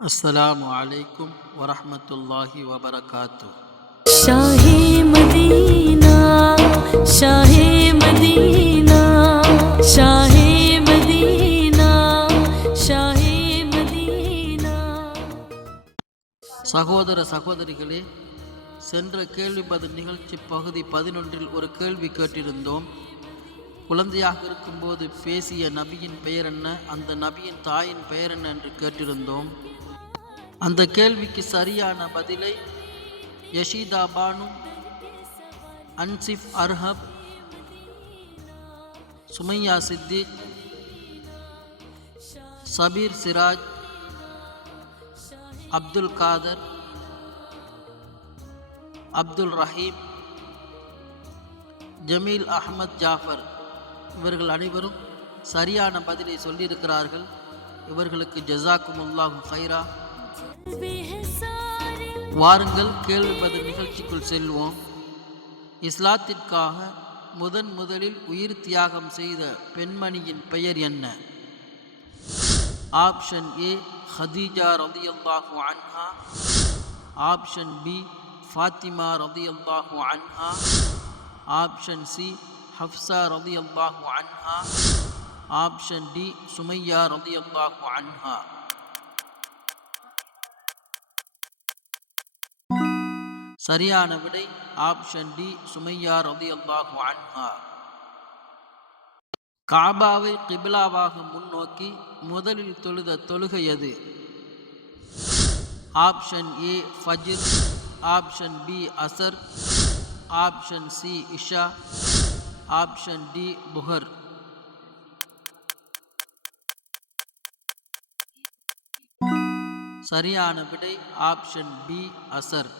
अस्सलामु अलैकुम वरहमतुल्लाहि वबरकातुह। Shah Medina Shah Medina Shah Medina Shah Medina. சகோதர சகோதரிகளே, சென்ற கேள்வி பதில் நிகழ்ச்சி பகுதி 11 ஒரு கேள்வி கேட்டிருந்தோம். குழந்தையாக இருக்கும்போது பேசிய நபியின் பெயர் என்ன, அந்த நபியின் தாயின் பெயர் என்ன என்று கேட்டிருந்தோம். அந்த கேள்விக்கு சரியான பதிலை யஷீதா பானு, அன்சிஃப் அர்ஹப், சுமையா சித்திக், சபீர் சிராஜ், அப்துல் காதர், அப்துல் ரஹீம், ஜமீல் அஹ்மத் ஜாஃபர் இவர்கள் அனைவரும் சரியான பதிலை சொல்லியிருக்கிறார்கள். இவர்களுக்கு ஜஸாக்குமுல்லாஹு ஹைரா. வாருங்கள் கேள்வி பதில் நிகழ்ச்சிக்குள் செல்வோம். இஸ்லாத்திற்காக முதலில் உயிர் தியாகம் செய்த பெண்மணியின் பெயர் என்ன? ஆப்ஷன் ஏ ஹதீஜா ரலியல்லாஹு அன்ஹா, ஆப்ஷன் பி ஃபாத்திமா ரலியல்லாஹு அன்ஹா, ஆப்ஷன் சி ஹஃப்ஸா ரலியல்லாஹு அன்ஹா, ஆப்ஷன் டி சுமையா ரலியல்லாஹு அன்ஹா. சரியான விடை ஆப்ஷன் டி சுமையா ரலியல்லாஹு அன்ஹா. காபாவை கிபிலாவாக முன்னோக்கி முதலில் தொழுத தொழுகை எது? ஆப்ஷன் ஏ ஃபஜ்ர், ஆப்ஷன் பி அசர், ஆப்ஷன் சி இஷா, ஆப்ஷன் டி புஹர். சரியான விடை ஆப்ஷன் பி அசர்.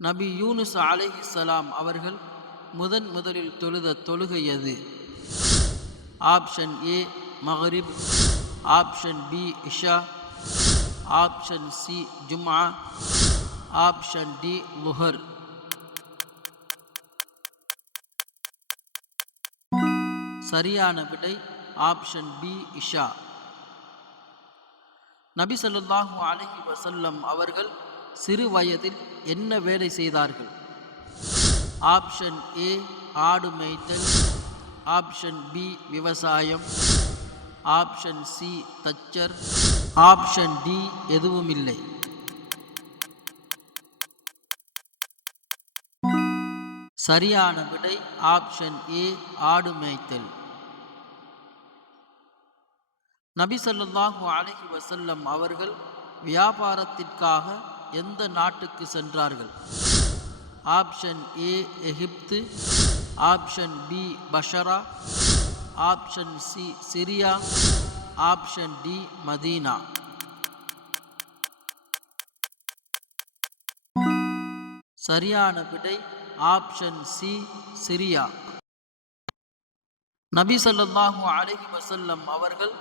நபி யூனுஸ் அலைஹிஸ்ஸலாம் அவர்கள் முதலில் தொழுத தொழுகை எது? ஆப்ஷன் ஏ மக்ரிப், ஆப்ஷன் பி இஷா, ஆப்ஷன் சி ஜும்ஆ, ஆப்ஷன் டி லுஹர். சரியான விடை ஆப்ஷன் பி இஷா. நபி ஸல்லல்லாஹு அலைஹி வஸல்லம் அவர்கள் சிறு வயதில் என்ன வேலை செய்தார்கள்? ஆப்ஷன் ஏ ஆடு மேய்த்தல், ஆப்ஷன் பி விவசாயம், ஆப்ஷன் சி தச்சர், ஆப்ஷன் டி எதுவும் இல்லை. சரியான விடை ஆப்ஷன் ஏ ஆடு மேய்த்தல். நபி ஸல்லல்லாஹு அலைஹி வஸல்லம் அவர்கள் வியாபாரத்திற்காக எந்த நாட்டுக்கு சென்றார்கள்? ஆப்ஷன் ஏ எகிப்து, ஆப்ஷன் பி பஷரா, ஆப்ஷன் சி சிரியா, ஆப்ஷன் டி மதீனா. சரியான விடை ஆப்ஷன் சி சிரியா. நபி ஸல்லல்லாஹு அலைஹி வஸல்லம் அவர்கள்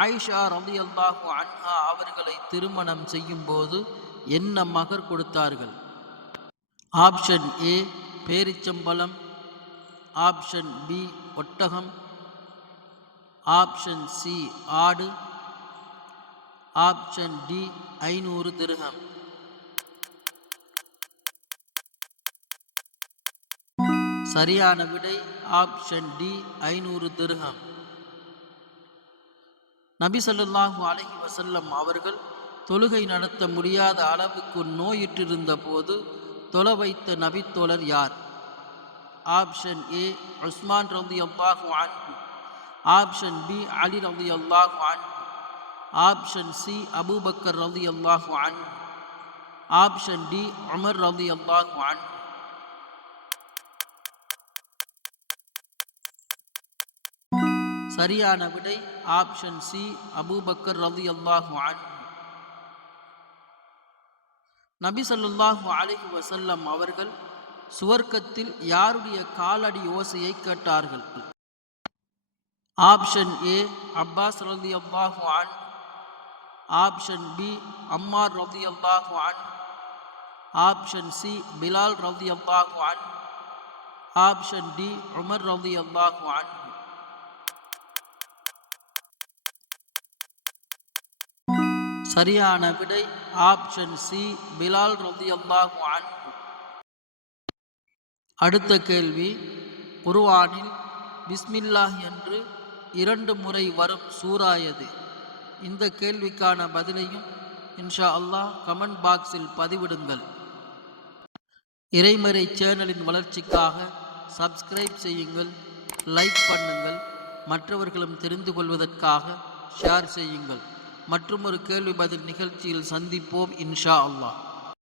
ஆயிஷா ரலியல்லாஹு அன்ஹா அவர்களை திருமணம் செய்யும் போது என்ன மகர் கொடுத்தார்கள்? ஆப்ஷன் ஏ பேரிச்சம்பழம், ஆப்ஷன் பி ஒட்டகம், ஆப்ஷன் சி ஆடு, ஆப்ஷன் டி 500 திர்ஹம். சரியான விடை ஆப்ஷன் டி 500 திர்ஹம். நபி ஸல்லல்லாஹு அலைஹி வஸல்லம் அவர்கள் தொழுகை நடத்த முடியாத அளவுக்கு நோயிட்டிருந்த போது தொழ வைத்த நபித்தோழர் யார்? ஆப்ஷன் ஏ உஸ்மான் ரலியல்லாஹு அன்ஹு, ஆப்ஷன் பி அலி ரலியல்லாஹு அன்ஹு, ஆப்ஷன் சி அபூபக்கர் ரலியல்லாஹு அன்ஹு, ஆப்ஷன் டி உமர் ரலியல்லாஹு அன்ஹு. சரியான விடை ஆப்ஷன் சி அபூபக்கர் ரலியல்லாஹு அன்ஹு. நபி ஸல்லல்லாஹு அலைஹி வஸல்லம் அவர்கள் சுவர்க்கத்தில் யாருடைய காலடி ஓசையை கேட்டார்கள்? ஆப்ஷன் ஏ அப்பாஸ் ரலியல்லாஹு அன்ஹு, ஆப்ஷன் பி அம்மார் ரலியல்லாஹு அன்ஹு, ஆப்ஷன் சி பிலால் ரலியல்லாஹு அன்ஹு, ஆப்ஷன் டி உமர் ரலியல்லாஹு அன்ஹு. சரியான விடை ஆப்ஷன் சி, பிலால் ரலியல்லாஹு அன்ஹு. அடுத்த கேள்வி, குர்ஆனில் பிஸ்மில்லாஹ் என்று 2 முறை வரும் சூரா எது? இந்த கேள்விக்கான பதிலையும் இன்ஷா அல்லாஹ் கமெண்ட் பாக்ஸில் பதிவிடுங்கள். இறைமறை சேனலின் வளர்ச்சிக்காக சப்ஸ்கிரைப் செய்யுங்கள், லைக் பண்ணுங்கள், மற்றவர்களும் தெரிந்து கொள்வதற்காக ஷேர் செய்யுங்கள். மற்றும் ஒரு கேள்வி பதில் நிகழ்ச்சியில் சந்திப்போம் இன்ஷா அல்லாஹ்.